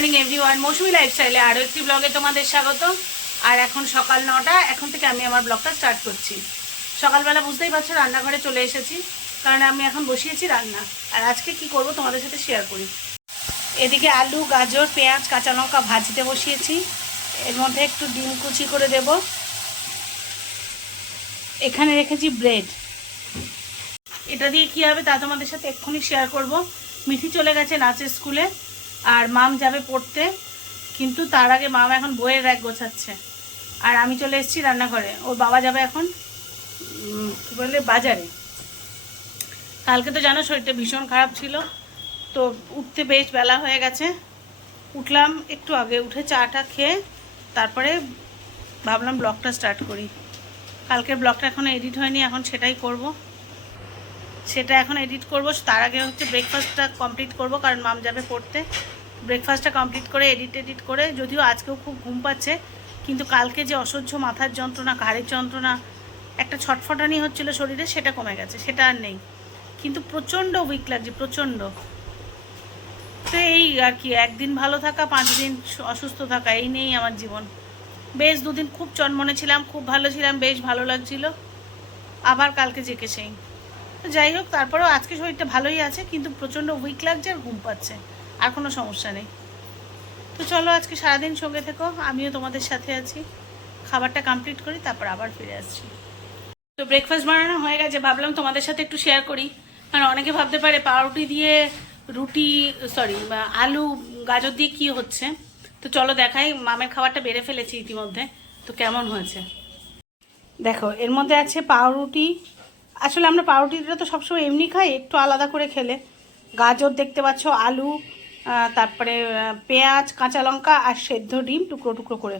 Morning everyone মৌসুমি লাইফস্টাইলে আরও একটি ব্লগে তোমাদের স্বাগত। আর এখন সকাল নটা, এখন থেকে আমি আমার ব্লগটা স্টার্ট করছি। সকালবেলা বুঝতেই পারছ রান্নাঘরে চলে এসেছি, কারণ আমি এখন বসিয়েছি রান্না। আর আজকে কি করব তোমাদের সাথে শেয়ার করি। এদিকে আলু, গাজর, পেঁয়াজ, কাঁচা লঙ্কা ভাজতে বসিয়েছি। এর মধ্যে একটু ডিম কুচি করে দেব। এখানে রেখেছি ব্রেড এটা দিয়ে কি হবে তা তোমাদের সাথে এক্ষুনি শেয়ার করব। মিঠি চলে গেছে নাচের স্কুলে আর মাম যাবে পড়তে, কিন্তু তার আগে মাম এখন বইয়ের র্যাক গোছাচ্ছে। আর আমি চলে এসেছি রান্নাঘরে। ওর বাবা যাবে এখন কি বলে, বাজারে। কালকে তো জানো শরীরটা ভীষণ খারাপ ছিল, তো উঠতে বেশ বেলা হয়ে গেছে। উঠলাম একটু আগে, উঠে চাটা খেয়ে তারপরে ভাবলাম ব্লগটা স্টার্ট করি। কালকের ব্লগটা এখনও এডিট হয়নি, এখন সেটাই করব। সেটা এখন এডিট করব। তার আগে হচ্ছে ব্রেকফাস্টটা কমপ্লিট করব, কারণ মাম যাবে পড়তে। ব্রেকফাস্টটা কমপ্লিট করে এডিট এডিট করে, যদিও আজকেও খুব ঘুম পাচ্ছে, কিন্তু কালকে যে অসহ্য মাথার যন্ত্রণা, ঘাড়ের যন্ত্রণা, একটা ছটফটানি হচ্ছিল শরীরে, সেটা কমে গেছে, সেটা আর নেই। কিন্তু প্রচণ্ড উইক লাগছে, প্রচণ্ড। তো এই আর কি, একদিন ভালো থাকা, পাঁচ দিন অসুস্থ থাকা, এই নিয়েই আমার জীবন। বেশ দুদিন খুব চনমনে ছিলাম, খুব ভালো ছিলাম, বেশ ভালো লাগছিল। আবার কালকে জেকে সেই। যাই হোক, তারপরেও আজকে শরীরটা ভালোই আছে, কিন্তু প্রচণ্ড উইক লাগছে আর ঘুম পাচ্ছে। আর কোনো সমস্যা নেই। তো চলো আজকে সারাদিন সঙ্গে থেকো, আমিও তোমাদের সাথে আছি। খাবারটা কমপ্লিট করি, তারপর আবার ফিরে আসছি। তো ব্রেকফাস্ট বানানো হয়ে গেছে, ভাবলাম তোমাদের সাথে একটু শেয়ার করি। কারণ অনেকে ভাবতে পারে পাউরুটি দিয়ে রুটি সরি আলু, গাজর দিয়ে কি হচ্ছে? তো চলো দেখাই, মামের খাবারটা বেড়ে ফেলেছি ইতিমধ্যে। তো কেমন হয়েছে? দেখো, এর মধ্যে আছে পাউরুটি আসলে আমরা পাউরুটিটা তো সবসময় এমনি খাই, একটু আলাদা করে খেলে। গাজর দেখতে পাচ্ছ, আলু তারপরে পেঁয়াজ, কাঁচা লঙ্কা আর সেদ্ধ ডিম টুকরো টুকরো করে।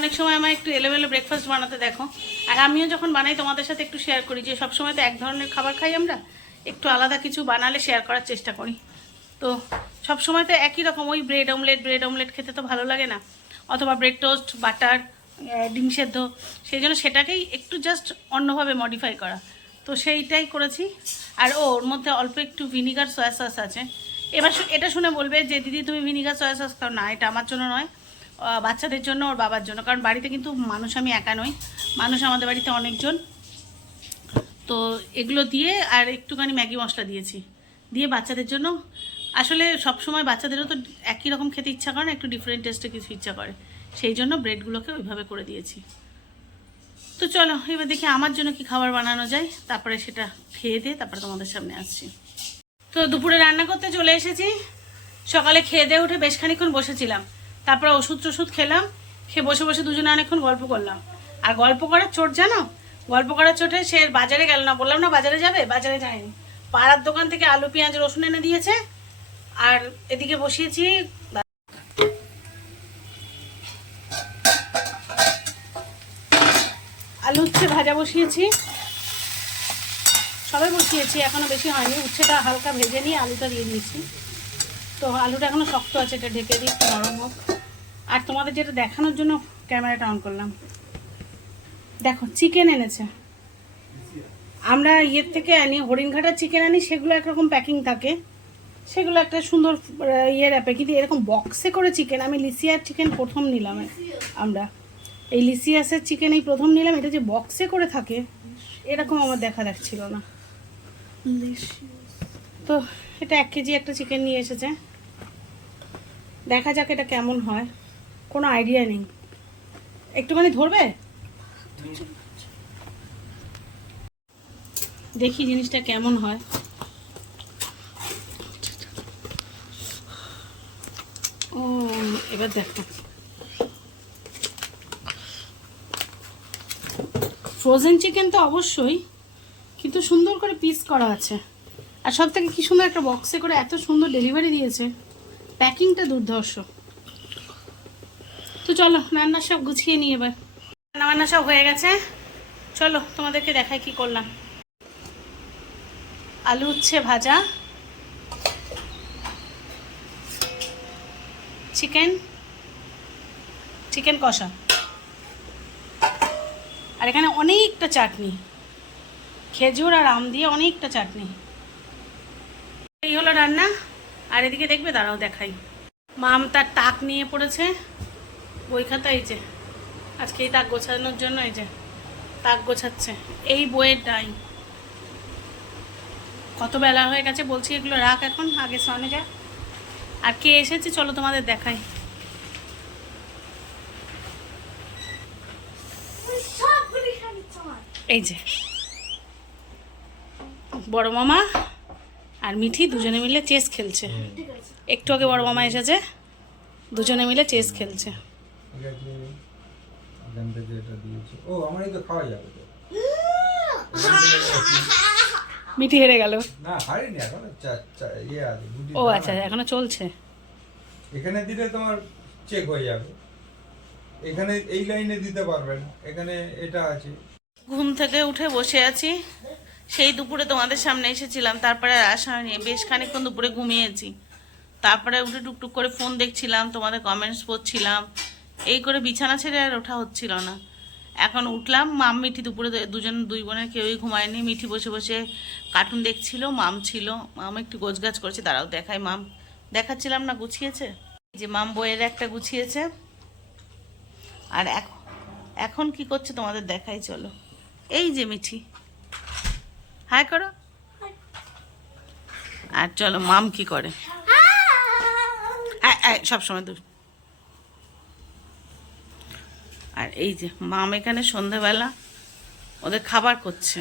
অনেক সময় আমার একটু এলোমেলো ব্রেকফাস্ট বানাতে দেখো। আর আমিও যখন বানাই, তোমাদের সাথে একটু শেয়ার করি যে সবসময় তো এক ধরনের খাবার খাই আমরা। একটু আলাদা কিছু বানালে শেয়ার করার চেষ্টা করি। তো সব সময় তো একই রকম, ওই ব্রেড অমলেট ব্রেড অমলেট খেতে তো ভালো লাগে না। অথবা ব্রেড টোস্ট বাটার ডিম সেদ্ধ, সেই জন্য সেটাকেই একটু জাস্ট অন্যভাবে মডিফাই করা। তো সেইটাই করেছি। আর ওর মধ্যে অল্প একটু ভিনিগার সয়া সস আছে। এবার এটা শুনে বলবে যে, দিদি, তুমি ভিনিগার সয়া সস খাও। না, এটা আমার জন্য নয়। বাচ্চাদের জন্য, ওর বাবার জন্য। কারণ বাড়িতে কিন্তু মানুষ, আমি একা নই। মানুষ আমাদের বাড়িতে অনেকজন। তো এগুলো দিয়ে আর একটুখানি ম্যাগি মশলা দিয়েছি। দিয়ে বাচ্চাদের জন্য। আসলে সব সময় বাচ্চাদেরও তো একই রকম খেতে ইচ্ছা করে না, একটু ডিফারেন্ট টেস্টে কিছু ইচ্ছা করে। সেই জন্য ব্রেডগুলোকে ওইভাবে করে দিয়েছি। তো চলো, এবার দেখি আমার জন্য কি খাবার বানানো যায়। তারপরে সেটা খেয়ে দিয়ে তারপরে তোমাদের সামনে আসছি। তো দুপুরে রান্না করতে চলে এসেছি। সকালে খেয়ে দিয়ে উঠে বেশ খানিক্ষণ বসেছিলাম। তারপরে ওষুধ টষুধ খেলাম। খেয়ে বসে বসে দুজনে অনেকক্ষণ গল্প করলাম। আর গল্প করার চোট জানো? গল্প করার চোটে সে বাজারে গেল না, বললাম, না, বাজারে যাবে? বাজারে যায়নি। পাড়ার দোকান থেকে আলু, পেঁয়াজ, রসুন এনে দিয়েছে। আর এদিকে বসিয়েছি আলু উচ্ছে ভাজা বসিয়েছি। সবাই বসিয়েছি, এখনও বেশি হয়নি। উচ্ছেটা হালকা ভেজে নিয়ে আলুটা দিয়ে দিয়েছি। তো আলুটা এখনও শক্ত আছে, এটা ঢেকে দিই, একটু নরম হোক। আর তোমাদের যেটা দেখানোর জন্য ক্যামেরাটা অন করলাম। দেখো, চিকেন এনেছে। আমরা ইয়ের থেকে আনি হরিণঘাটার চিকেন আনি, সেগুলো একরকম প্যাকিং থাকে। সেগুলো একটা সুন্দর ইয়ে র্যাপে কিন্তু এরকম বক্সে করে চিকেন আমি লিসিয়ার চিকেন প্রথম নিলাম আমরা। এই লিসিয়াসের চিকেন এই প্রথম নিলাম, এটা যে বক্সে করে থাকে, এরকম আমার দেখা দেখছিল না। তো এটা এক কেজি একটা চিকেন নিয়ে এসেছে। দেখা যাক এটা কেমন হয়, কোনো আইডিয়া নেই। একটুখানি ধরবে? দেখি জিনিসটা কেমন হয়। ও, এবার দেখো। ফ্রোজেন চিকেন তো অবশ্যই, কিন্তু সুন্দর করে পিস করা আছে। আর সব থেকে কি সুন্দর একটা বক্সে করে এত সুন্দর ডেলিভারি দিয়েছে প্যাকিংটা দুর্ধর্ষ। তো চলো, রান্না সব গুছিয়ে নিয়ে এবার। রান্না বান্না সব হয়ে গেছে, চলো তোমাদেরকে দেখাই কি করলাম। আলু উচ্ছে ভাজা চিকেন চিকেন কষা। আর এখানে অনেকটা চাটনি। খেজুর আর আম দিয়ে অনেকটা চাটনি। এই হলো রান্না। আর এদিকে দেখবে, দাঁড়াও দেখাই। মাম তার টাক নিয়ে পড়েছে। বই খাতা এই যে। আজকে এই তাক গোছানোর জন্য এই যে তাক গোছাচ্ছে। এই বইয়ের ডাই। কত বেলা হয়ে গেছে বলছি এগুলো রাখ এখন, আগে স্নানে যা। আর কে এসেছে চলো তোমাদের দেখাই। এই যে। বড় মামা আর মিঠি দুজনে মিলে চেস খেলছে। একটু আগে বড় মামা এসেছে দুজনে মিলে চেস খেলছে। মিঠি হেরে গেল। না ইয়ে ও আচ্ছা। এখনও চলছে। এখানে দিলে তোমার চেক হয়ে যাবে। এখানে এই লাইনে দিতে পারবেন। এখানে এটা আছে। ঘুম থেকে উঠে বসে আছি। সেই দুপুরে তোমাদের সামনে এসেছিলাম, তারপরে আসা হয়নি বেশ খানিকক্ষণ দুপুরে ঘুমিয়েছি। তারপরে উঠে টুকটুক করে ফোন দেখছিলাম, তোমাদের কমেন্টস পড়ছিলাম। এই করে বিছানা ছেড়ে আর ওঠা হচ্ছিল না। এখন উঠলাম, মাম মিঠি দুপুরে দুজন, দুই বোনের কেউই ঘুমায়নি। মিঠি বসে বসে কার্টুন দেখছিল, মাম ছিল। মাম একটু গোছগাছ করেছে, দাঁড়াও দেখাই মাম। দেখাচ্ছিলাম না, গুছিয়েছে? যে মাম বইয়ের একটা গুছিয়েছে। আর এখন কি করছে তোমাদের দেখাই, চলো। এই যে মিঠি। হাই করো। আর চলো মাম কি করে? আয়, সবসময় দূর। আর এই যে মাম এখানে সন্ধেবেলা ওদের খাবার করছে।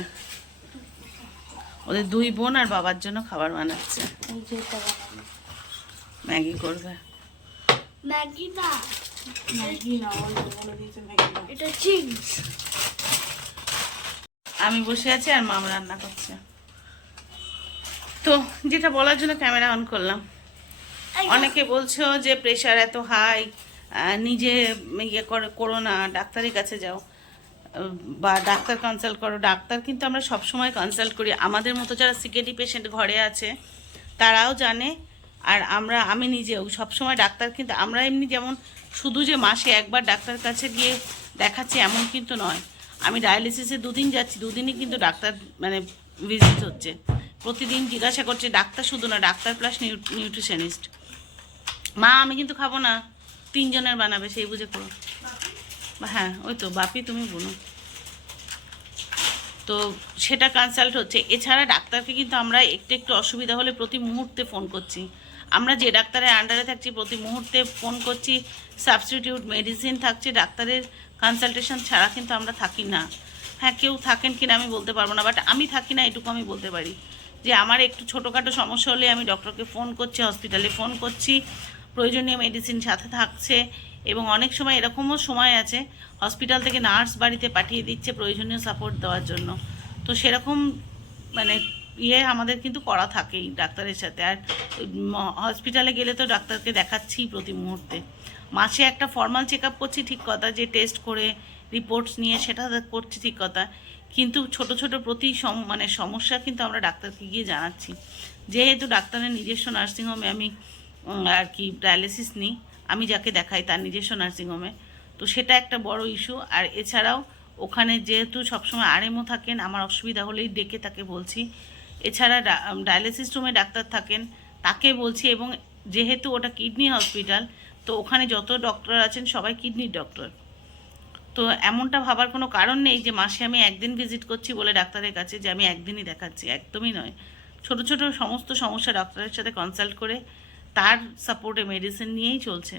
ওদের দুই বোন আর বাবার জন্য খাবার বানাচ্ছে। ম্যাগি করবে। ম্যাগি না ম্যাগি না বলে দিয়েছে ম্যাগি এটা চিংস আমি বসে আছি আর মাম রান্না করছে। তো যেটা বলার জন্য ক্যামেরা অন করলাম। অনেকে বলছো যে প্রেশার এত হাই নিজে ইয়ে করে করো না ডাক্তারের কাছে যাও। বা ডাক্তার কনসাল্ট করো। ডাক্তার কিন্তু আমরা সব সময় কনসাল্ট করি। আমাদের মতো যারা সিকেডি পেশেন্ট ঘরে আছে তারাও জানে। আর আমরা আমি নিজেও সবসময় ডাক্তার কিন্তু আমরা এমনি যেমন শুধু যে মাসে একবার ডাক্তার কাছে গিয়ে দেখাচ্ছি এমন কিন্তু নয়। আমি ডায়ালিসিসে দুদিন যাচ্ছি দুদিনই কিন্তু ডাক্তার মানে ভিজিট হচ্ছে। প্রতিদিন জিজ্ঞাসা করছে ডাক্তার শুধু না ডাক্তার প্লাস নিউট্রিশনিস্ট মা আমি কিন্তু খাব না। তিনজনের বানাবে সেই বুঝে করো। হ্যাঁ ওই তো বাপি তুমি বলো। তো সেটা কনসাল্ট হচ্ছে। এছাড়া ডাক্তারকে কিন্তু আমরা একটু একটু অসুবিধা হলে প্রতি মুহূর্তে ফোন করছি। আমরা যে ডাক্তারের আন্ডারে থাকছি প্রতি মুহূর্তে ফোন করছি। সাবস্টিটিউট মেডিসিন থাকছে ডাক্তারের কনসালটেশন ছাড়া কিন্তু আমরা থাকি না। হ্যাঁ কেউ থাকেন কিনা আমি বলতে পারব না বাট আমি থাকি না, এটুকু আমি বলতে পারি। যে আমার একটু ছোটোখাটো সমস্যা হলে আমি ডক্টরকে ফোন করছি হসপিটালে ফোন করছি, প্রয়োজনীয় মেডিসিন সাথে থাকছে, এবং অনেক সময় এরকমও সময় আছে হসপিটাল থেকে নার্স বাড়িতে পাঠিয়ে দিচ্ছে প্রয়োজনীয় সাপোর্ট দেওয়ার জন্য। তো সেরকম মানে ইয়ে আমাদের কিন্তু করা থাকেই ডাক্তারের সাথে। আর হসপিটালে গেলে তো ডাক্তারকে দেখাচ্ছি প্রতি মুহূর্তে। মাসে একটা ফর্মাল চেক আপ করছি, ঠিক কথা, যে টেস্ট করে রিপোর্টস নিয়ে সেটা করছি, ঠিক কথা। কিন্তু ছোট ছোট প্রতি মানে সমস্যা কিন্তু আমরা ডাক্তারকে গিয়ে জানাচ্ছি। যেহেতু ডাক্তারের নিজস্ব নার্সিংহোমে আমি আর কি ডায়ালিসিস নিই, আমি যাকে দেখাই তার নিজস্ব নার্সিংহোমে তো সেটা একটা বড় ইস্যু আর এছাড়াও ওখানে যেহেতু সবসময় আরএমও থাকেন, আমার অসুবিধা হলেই ডেকে তাকে বলছি। এছাড়া ডায়ালিসিস রুমে ডাক্তার থাকেন, তাকে বলছি এবং যেহেতু ওটা কিডনি হসপিটাল তো ওখানে যত ডক্টর আছেন, সবাই কিডনির ডক্টর তো এমনটা ভাবার কোনো কারণ নেই যে, মাসে আমি একদিন ভিজিট করছি বলে ডাক্তারের কাছে যে, আমি একদিনই দেখাচ্ছি। একদমই নয়। ছোট ছোট সমস্ত সমস্যা ডক্টরের সাথে কনসাল্ট করে তার সাপোর্টে মেডিসিন নিয়েই চলছে।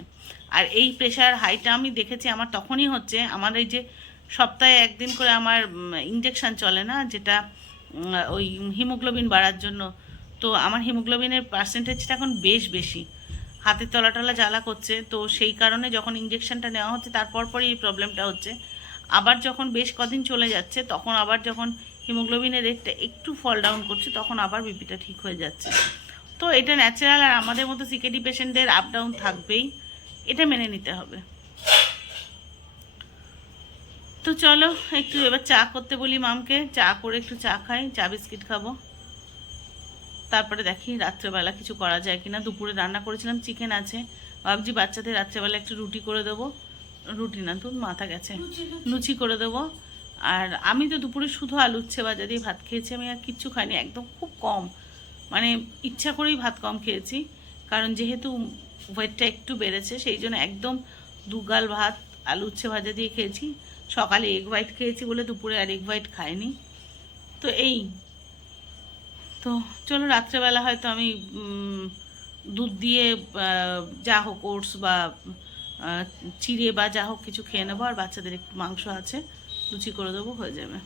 আর এই প্রেশার হাইটা আমি দেখেছি, আমার তখনই হচ্ছে, আমার এই যে সপ্তাহে একদিন করে আমার ইঞ্জেকশন চলে না, যেটা ওই হিমোগ্লোবিন বাড়ার জন্য। তো আমার হিমোগ্লোবিনের পার্সেন্টেজটা এখন বেশ বেশি। হাতের তলা টলা জ্বালা করছে। তো সেই কারণে যখন ইঞ্জেকশনটা নেওয়া হচ্ছে, তারপর পরই এই প্রবলেমটা হচ্ছে। আবার যখন বেশ কদিন চলে যাচ্ছে, তখন আবার যখন হিমোগ্লোবিনের রেটটা একটু ফল ডাউন করছে, তখন আবার বিপিটা ঠিক হয়ে যাচ্ছে। তো এটা ন্যাচারাল আর আমাদের মতো সিকেডি পেশেন্টদের আপ ডাউন থাকবেই। এটা মেনে নিতে হবে। তো চলো, একটু এবার চা করতে বলি মামকে। চা করে একটু চা খাই, চা বিস্কিট খাব। তারপরে দেখি রাত্রেবেলা কিছু করা যায় কিনা। দুপুরে রান্না করেছিলাম চিকেন আছে। ভাবছি বাচ্চাদের রাত্রেবেলা একটু রুটি করে দেবো। রুটি না তোর মাথা গেছে। লুচি করে দেবো। আর আমি তো দুপুরে শুধু আলু উচ্ছে ভাজা দিয়ে ভাত খেয়েছি আমি আর কিচ্ছু খাইনি একদম খুব কম। মানে ইচ্ছা করেই ভাত কম খেয়েছি। কারণ যেহেতু ওয়েটটা একটু বেড়েছে সেই জন্য একদম দুগাল ভাত আলু উচ্ছে ভাজা দিয়ে খেয়েছি। সকালে এগ হোয়াইট খেয়েছি বলে দুপুরে আর এগ হোয়াইট খাইনি। তো এই তো চলো রাত্রেবেলা হয়তো আমি দুধ দিয়ে যা হোক ওটস বা চিড়ে বা যা হোক কিছু খেয়ে নেব, আর বাচ্চাদের একটু মাংস আছে, লুচি করে দেবো, হয়ে যাবে।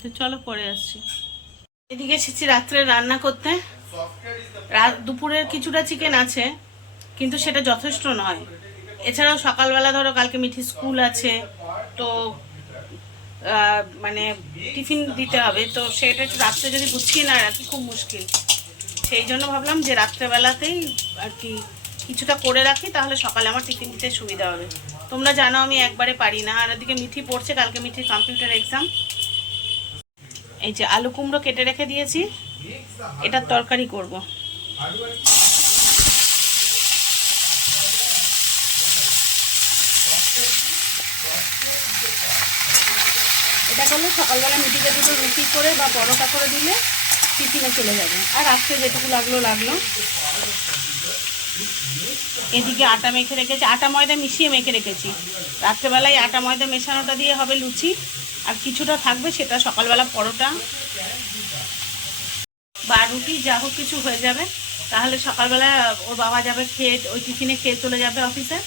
তো চলো পরে আসছি। এদিকে এসেছি রাত্রে রান্না করতে। রাত দুপুরের কিছুটা চিকেন আছে, কিন্তু সেটা যথেষ্ট নয়। এছাড়াও সকালবেলা ধরো কালকে মিঠি স্কুল আছে, তো মানে টিফিন দিতে হবে। তো সেটা একটু রাত্রে যদি গুছিয়ে না রাখি খুব মুশকিল। সেই জন্য ভাবলাম যে রাত্রেবেলাতেই আর কি কিছুটা করে রাখি, তাহলে সকালে আমার টিফিন দিতে সুবিধা হবে। তোমরা জানো আমি একবারে পারি না। আর ওদিকে মিঠি পড়ছে, কালকে মিঠির কম্পিউটার এক্সাম এই যে আলু কুমড়ো কেটে রেখে দিয়েছি। এটার তরকারি করব। এটা করলে সকালবেলা মিটিকে দুটো রুটি করে বা পরোটা করে দিলে টিফিনে চলে যাবে। আর আজকে যেটুকু লাগল লাগল। এদিকে আটা মেখে রেখেছি। আটা ময়দা মিশিয়ে মেখে রেখেছি। রাত্রেবেলায় আটা ময়দা মেশানোটা দিয়ে হবে লুচি। আর কিছুটা থাকবে সেটা সকালবেলা পরোটা বা রুটি, যা হোক কিছু হয়ে যাবে। তাহলে সকালবেলা ওর বাবা যাবে খেয়ে, ওই টিফিনে খেয়ে চলে যাবে অফিসে।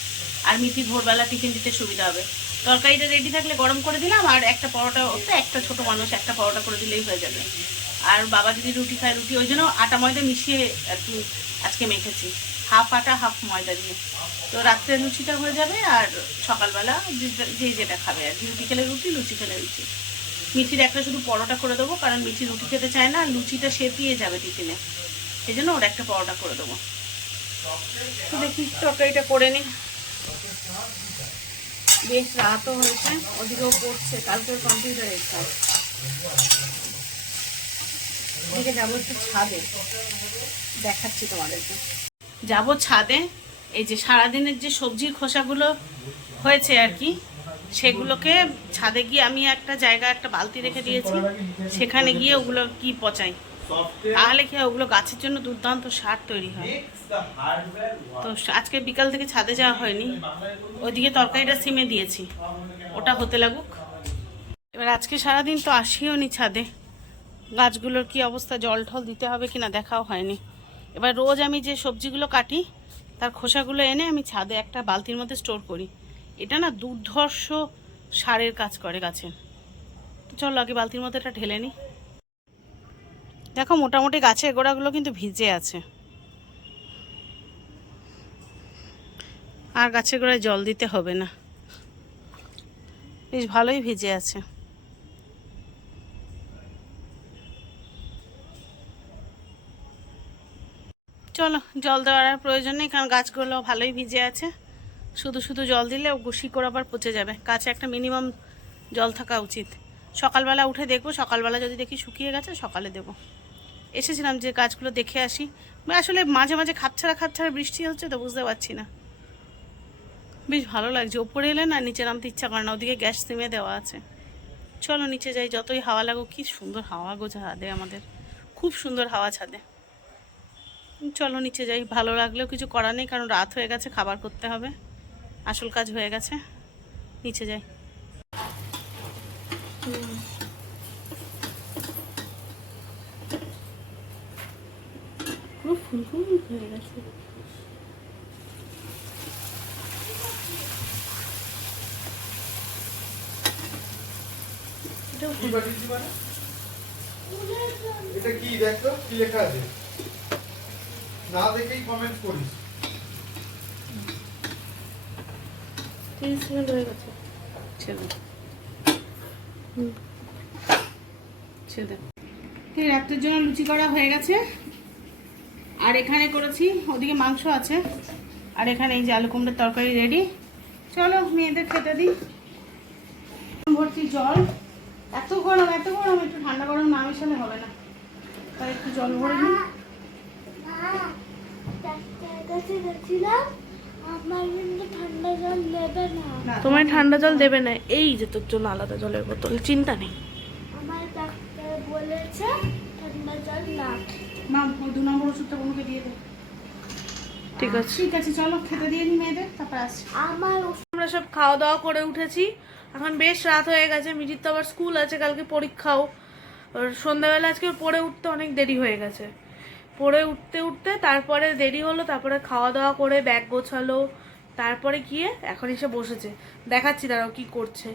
আর মিঠি ভোরবেলা টিফিন দিতে সুবিধা হবে। তরকারিটা রেডি থাকলে গরম করে দিলাম, আর একটা পরোটা ও তো একটা ছোট মানুষ একটা পরোটা করে দিলেই হয়ে যাবে। আর বাবা যদি রুটি খায়, রুটি ওই জন্য আটা ময়দা মিশিয়ে আর কি আজকে মেখেছি। হাফ আটা, হাফ ময়দা দিয়ে। তো রাত্রে লুচিটা হয়ে যাবে, আর সকালবেলা যে- যেটা খাবে আর রুটি খেলে রুটি, লুচি খেলে লুচি। মিঠির একটা শুধু পরোটা করে দেবো, কারণ মিঠি রুটি খেতে চায় না লুচিটা সেপিয়ে যাবে টিফিনে। সেই জন্য ওর একটা পরোটা করে দেবো। তো দেখি তরকারিটা করে নিই। বেশ রাতও হয়েছে, ওদিকেও পড়ছে, কালকের কম্পিউটার এক্সাম এদিকে যাব একটু ছাদে, দেখাচ্ছি তোমাদেরকে। যাব ছাদে, এই যে সারাদিনের যে সবজির খোসাগুলো হয়েছে আর কি, সেগুলোকে ছাদে গিয়ে আমি একটা জায়গা, একটা বালতি রেখে দিয়েছি, সেখানে গিয়ে ওগুলো কি পচাই। তাহলে কি হয়, ওগুলো গাছের জন্য দুর্দান্ত সার তৈরি হয়। তো আজকে বিকাল থেকে ছাদে যাওয়া হয়নি। ওইদিকে তরকারিটা সিমে দিয়েছি। ওটা হতে লাগুক। এবার আজকে সারাদিন তো আসিও নি ছাদে। গাছগুলোর কি অবস্থা জল ঠল দিতে হবে কিনা দেখাও হয়নি। এবার রোজ আমি যে সবজিগুলো কাটি তার খোসাগুলো এনে আমি ছাদে একটা বালতির মধ্যে স্টোর করি। এটা না দুর্ধর্ষ সারের কাজ করে গাছের তো চলো আগে বালতির মধ্যে এটা ঢেলে নিই দেখো, মোটামুটি গাছের গোড়াগুলো কিন্তু ভিজে আছে। আর গাছের গোড়ায় জল দিতে হবে না। বেশ ভালোই ভিজে আছে। চলো, জল দেওয়ার আর প্রয়োজন নেই, কারণ গাছগুলো ভালোই ভিজে আছে। শুধু শুধু জল দিলে করে আবার পচে যাবে। গাছে একটা মিনিমাম জল থাকা উচিত। সকালবেলা উঠে দেখব, সকালবেলা যদি দেখি শুকিয়ে গেছে, সকালে দেবো। এসেছিলাম যে গাছগুলো দেখে আসি। আসলে মাঝে মাঝে খাপছাড়া খাপছাড়া বৃষ্টি হচ্ছে তো বুঝতে পারছি না। বেশ ভালো লাগছে, ওপরে এলে না নিচে নামতে ইচ্ছা করে না, ওদিকে গ্যাস সিমে দেওয়া আছে। চলো নিচে যাই, যতই হাওয়া লাগুক, কি সুন্দর হাওয়া গো ছাদে আমাদের। খুব সুন্দর হাওয়া ছাদে। চলো নিচে যাই, ভালো লাগলেও কিছু করার নেই, কারণ রাত হয়ে গেছে, খাবার করতে হবে। আসল কাজ হয়ে গেছে। নিচে যাই। পুরো ফুল ফুল হয়ে গেছে। এটাও কি মানে? এটা কি? দেখতো কি লেখা আছে? না দেখেই কমেন্ট করিস। তিরিশ হয়ে গেছে। ছেড়ে হুম। ছেড়ে এই রাত্রের জন্য লুচি করা হয়ে গেছে। আর এখানে করেছি ওদিকে মাংস আছে। আর এখানে এই যে আলু কুমড়োর তরকারি রেডি চলো মেয়েদের খেতে দিই। ভর্তি জল। এত গরম এত গরম একটু ঠান্ডা গরম না মেশালে হবে না। তাই একটু জল ভরে না, তোমায় ঠান্ডা জল দেবে না। এই যে তোর জন্য আলাদা জলের বোতল চিন্তা নেই। আমার ডাক্তার বলেছে ঠান্ডা জল না। খেতে দু নম্বর ওষুধটা বনুকে দিয়ে দে। ঠিক আছে। ঠিক আছে চলো খেতে দিয়ে নি মেয়েদের তারপর আসছি। আমার আমরা সব খাওয়া দাওয়া করে উঠেছি। এখন বেশ রাত হয়ে গেছে মিটির তো আবার স্কুল আছে কালকে পরীক্ষাও। সন্ধ্যাবেলা আজকে পড়ে উঠতে অনেক দেরি হয়ে গেছে। পড়ে উঠতে উঠতে তারপরে দেরি হলো তারপরে খাওয়া দাওয়া করে ব্যাগ গোছালো। তারপরে গিয়ে এখন এসে বসেছে। দেখাচ্ছি দাঁড়াও কি করছে।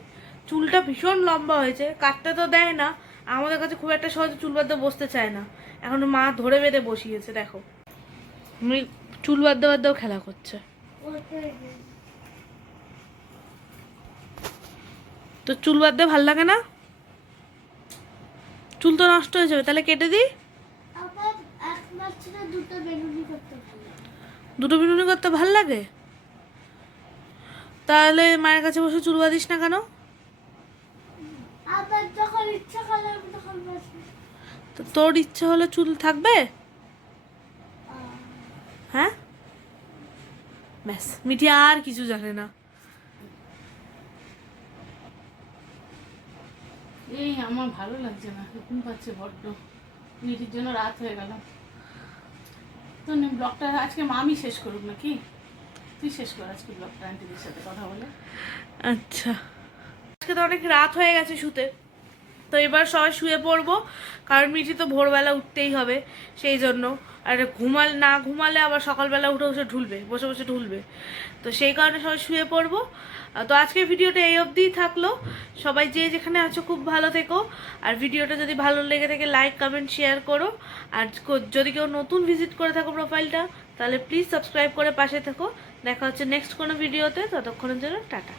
চুলটা ভীষণ লম্বা হয়েছে কাটতে তো দেয় না। আমাদের কাছে খুব একটা সহজে চুল বাঁধতে বসতে চায় না। এখন মা ধরে বেঁধে বসিয়েছে, দেখো। চুল বাঁধতে বাঁধতেও খেলা করছে। তো চুল বাঁধতে ভালো লাগে না? চুল তো নষ্ট হয়ে যাবে, তাহলে কেটে দিই? দুটো বিনুনি করতে ভালো লাগে? তাহলে মায়ের কাছে বসে চুল বাঁধিস না কেন আমার যখন ইচ্ছা করে আমি তখন বসি তো তোর ইচ্ছে হলে চুল থাকবে? হ্যাঁ? ব্যাস মিঠি আর কিছু জানে না। এই আমার ভালো লাগছে না ঘুম পাচ্ছে বড্ড। মিটির জন্য রাত হয়ে গেল। তো ব্লগটা আজকে মামি শেষ করুক নাকি? তুই শেষ কর আজকে ব্লগটা আন্টিদের সাথে কথা বলে। আচ্ছা। আজকে তো অনেক রাত হয়ে গেছে শুতে। তো এবার সবাই শুয়ে পড়ব, কারণ মিঠি তো ভোরবেলা উঠতেই হবে, সেই জন্য। আর ঘুমাল, না ঘুমালে আবার সকালবেলা উঠে বসে ঢুলবে, বসে বসে ঢুলবে। তো সেই কারণে সবাই শুয়ে পড়ব। তো আজকের ভিডিওটা এই অবধিই থাকল। সবাই যে যেখানে আছো খুব ভালো থেকো। আর ভিডিওটা যদি ভালো লেগে থাকে লাইক কমেন্ট শেয়ার করো। আর যদি কেউ নতুন ভিজিট করে থাকো প্রোফাইলটা তাহলে প্লিজ সাবস্ক্রাইব করে পাশে থেকো। দেখা হচ্ছে নেক্সট কোনো ভিডিওতে ততক্ষণের জন্য টাটা।